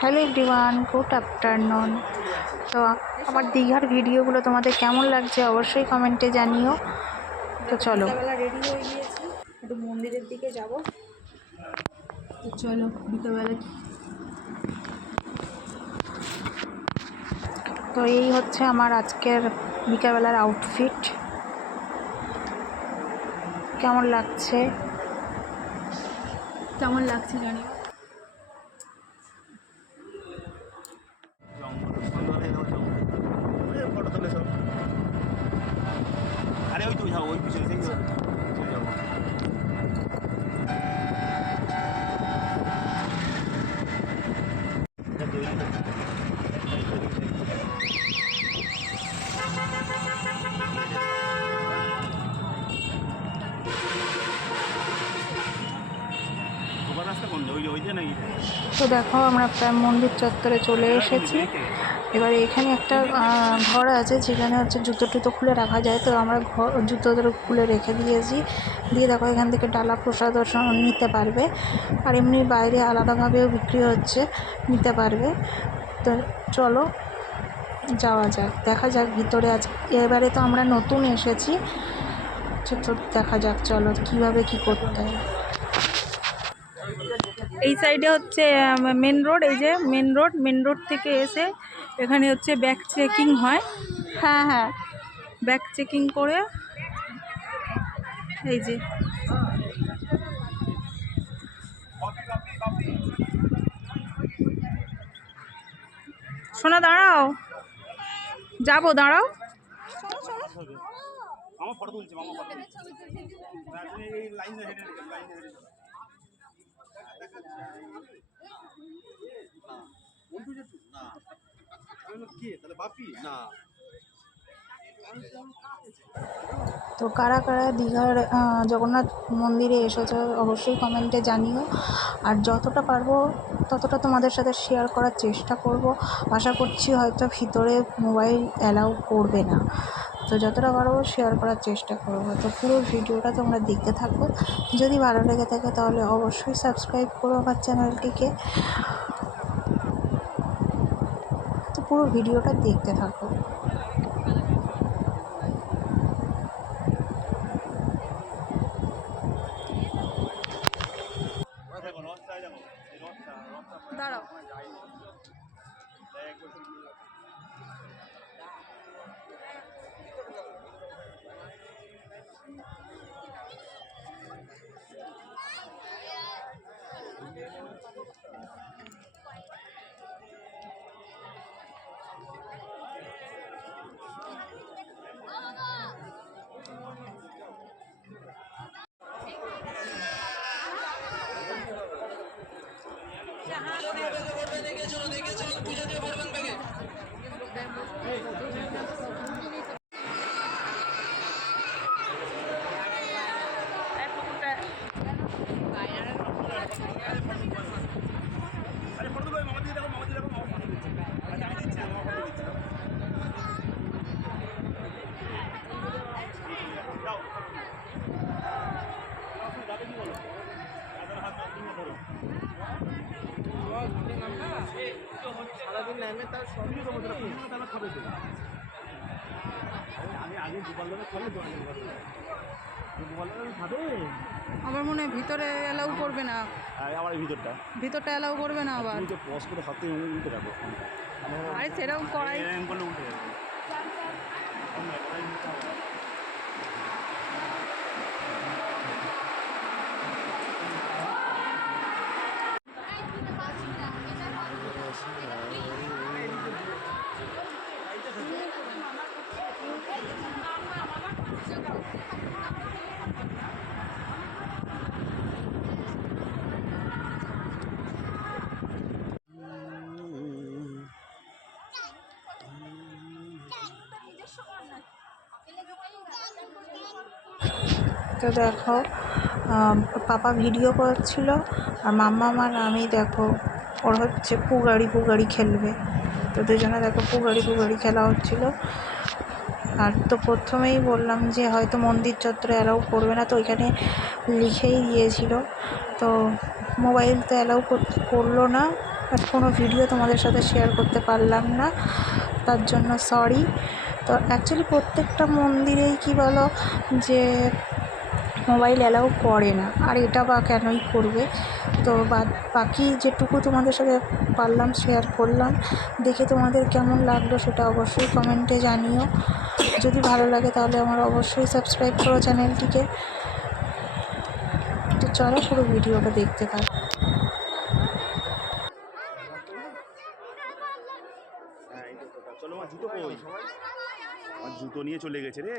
Hello everyone, good afternoon. তো আমার দীঘার ভিডিওগুলো তোমাদের কেমন লাগছে অবশ্যই কমেন্টে জানিও। তো চলো, বিকালবেলা রেডি হয়ে গিয়েছি, একটু মন্দিরের দিকে যাব। তো চলো বিকালবেলা। তো এই হচ্ছে আমার আজকের বিকালবেলার আউটফিট। কেমন লাগছে জানিও। আরে ওই তো যাও ওই পিছনে সেই যাবো। তো দেখো, আমরা প্রায় মন্দির চত্বরে চলে এসেছি। এবারে এখানে একটা ঘর আছে যেখানে হচ্ছে জুতো টুতো খুলে রাখা যায়। তো আমরা জুতো খুলে রেখে দিয়েছি। দিয়ে দেখো, এখান থেকে ডালা প্রসাদ নিতে পারবে, আর এমনি বাইরে আলাদাভাবেও বিক্রি হচ্ছে, নিতে পারবে। তো চলো যাওয়া যাক, দেখা যাক ভিতরে। আজ এবারে তো আমরা নতুন এসেছি, তো দেখা যাক চলো কিভাবে কি করতে হয়। এই সাইডে হচ্ছে মেন রোড, এই যে মেন রোড থেকে এসে এখানে হচ্ছে ব্যাগ চেকিং হয়। হ্যাঁ, ব্যাগ চেকিং করে এই যে শোনা, দাঁড়াও, যাবো, দাঁড়াও। মামা ফটো তুলছে, মামা ফটো তুলছে। এই লাইন ধরে হেঁটে লাইন ধরে তো কারা কারা দীঘার জগন্নাথ মন্দিরে এসেছো অবশ্যই কমেন্টে জানিও। আর যতটা পারবো ততটা তোমাদের সাথে শেয়ার করার চেষ্টা করব। আশা করছি হয়তো ভিতরে মোবাইল অ্যালাউ করবে না, তো যতটা পারবো শেয়ার করার চেষ্টা করব। তো পুরো ভিডিওটা তোমরা দেখতে থাকো। যদি ভালো লেগে থাকে তাহলে অবশ্যই সাবস্ক্রাইব করো আমার চ্যানেলটিকে। তো পুরো ভিডিওটা দেখতে থাকো। দাঁড়াও, আরে ফটো তুলো, মামা দিয়ে দেখো, মামা দিয়ে দেখো, মামা ফটো দিচ্ছে। আচ্ছা আমি দিচ্ছি, মামা ফটো দিচ্ছে। যাও যাবে কি বলো, হাতের হাত ধরো। সারাদিন নেমে তার সবই তোমাদের তারা খাবে তো। আমি আগে গোপাল দাদা করে গোপাল দাদা খাবে। আমার মনে হয় ভিতরে অ্যালাউ করবে না। আমার ভিতরটা অ্যালাউ করবে না আবার। তুমি তো পজ করে হাতে উল্টে রাখো। আরে সেরকম করাই। এরকম করলে উল্টে যাবে। তো দেখো, পাপা ভিডিও করছিল আর মাম্মা আমার আমি দেখো, ওর হচ্ছে পুগাড়ি খেলবে। তো দুজনে দেখো পুগাড়ি খেলা হচ্ছিল। আর তো প্রথমেই বললাম যে হয়তো মন্দির চত্বরে অ্যালাউ করবে না, তো ওইখানে লিখেই দিয়েছিল। তো মোবাইল তো অ্যালাউ করলো না, আর কোনো ভিডিও তোমাদের সাথে শেয়ার করতে পারলাম না, তার জন্য সরি। তো অ্যাকচুয়ালি প্রত্যেকটা মন্দিরেই কী বলো যে মোবাইল অ্যালাউ করে না, আর এটা বা কেনই করবে। তো বাকি যেটুকু তোমাদের সাথে পারলাম শেয়ার করলাম। দেখে তোমাদের কেমন লাগলো সেটা অবশ্যই কমেন্টে জানিও। যদি ভালো লাগে তাহলে আমার অবশ্যই সাবস্ক্রাইব করো চ্যানেলটিকে। তো চলো পুরো ভিডিওটা দেখতে থাকো। হ্যাঁ এই তো চলো, আমার জুতো কই? আমার জুতো নিয়ে চলে গেছে রে।